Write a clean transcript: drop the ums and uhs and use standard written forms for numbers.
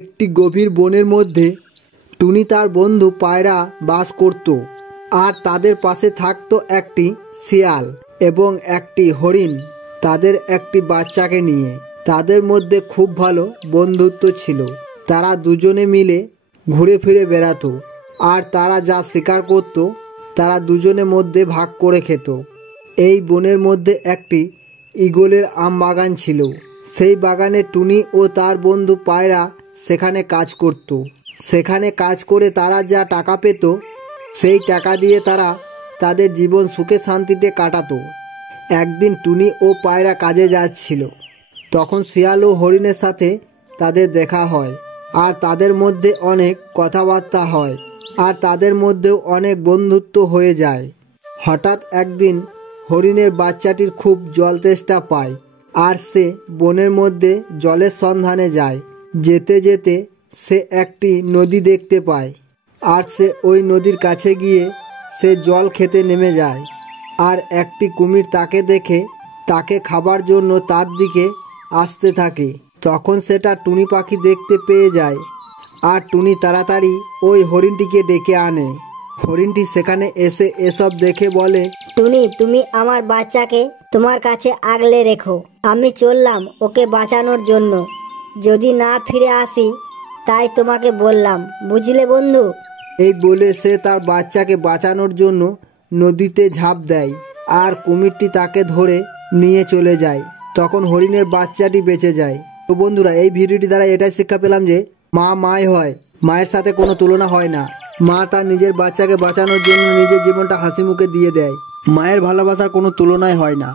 একটি গভীর বনের মধ্যে টুনি তার বন্ধু পায়রা বাস করত। আর তাদের পাশে থাকতো একটি শিয়াল এবং একটি হরিণ তাদের একটি বাচ্চাকে নিয়ে। তাদের মধ্যে খুব ভালো বন্ধুত্ব ছিল। তারা দুজনে মিলে ঘুরে ফিরে বেড়াতো, আর তারা যা শিকার করত তারা দুজনের মধ্যে ভাগ করে খেত। এই বনের মধ্যে একটি ঈগলের আম বাগান ছিল। সেই বাগানে টুনি ও তার বন্ধু পায়রা সেখানে কাজ করত। সেখানে কাজ করে তারা যা টাকা পেত সেই টাকা দিয়ে তারা তাদের জীবন সুখে শান্তিতে কাটাতো। একদিন টুনি ও পায়রা কাজে যাচ্ছিল, তখন শিয়াল ও হরিণের সাথে তাদের দেখা হয়। আর তাদের মধ্যে অনেক কথাবার্তা হয়, আর তাদের মধ্যেও অনেক বন্ধুত্ব হয়ে যায়। হঠাৎ একদিন হরিণের বাচ্চাটির খুব জল তেষ্টা পায়, আর সে বনের মধ্যে জলের সন্ধানে যায়। যেতে যেতে সে একটি নদী দেখতে পায়, আর সে ওই নদীর কাছে গিয়ে সে জল খেতে নেমে যায়। আর একটি কুমির তাকে দেখে তাকে খাবার জন্য তার দিকে আসতে থাকে। তখন সেটা টুনি পাখি দেখতে পেয়ে যায়, আর টুনি তাড়াতাড়ি ওই হরিণটিকে ডেকে আনে। হরিণটি সেখানে এসে এসব দেখে বলে, টুনি, তুমি আমার বাচ্চাকে তোমার কাছে আগলে রেখো। আমি চললাম ওকে বাঁচানোর জন্য। যদি না ফিরে আসি তাই তোমাকে বললাম, বুঝলে বন্ধু? এই বলে সে তার বাচ্চাকে বাঁচানোর জন্য নদীতে ঝাঁপ দেয়, আর কুমিরটি তাকে ধরে নিয়ে চলে যায়। তখন হরিণের বাচ্চাটি বেঁচে যায়। তো বন্ধুরা, এই ভিডিওটি দ্বারা এটাই শিক্ষা পেলাম যে মা মাই হয়, মায়ের সাথে কোনো তুলনা হয় না। মা তার নিজের বাচ্চাকে বাঁচানোর জন্য নিজের জীবনটা হাসি মুখে দিয়ে দেয়। মায়ের ভালোবাসার কোনো তুলনাই হয় না।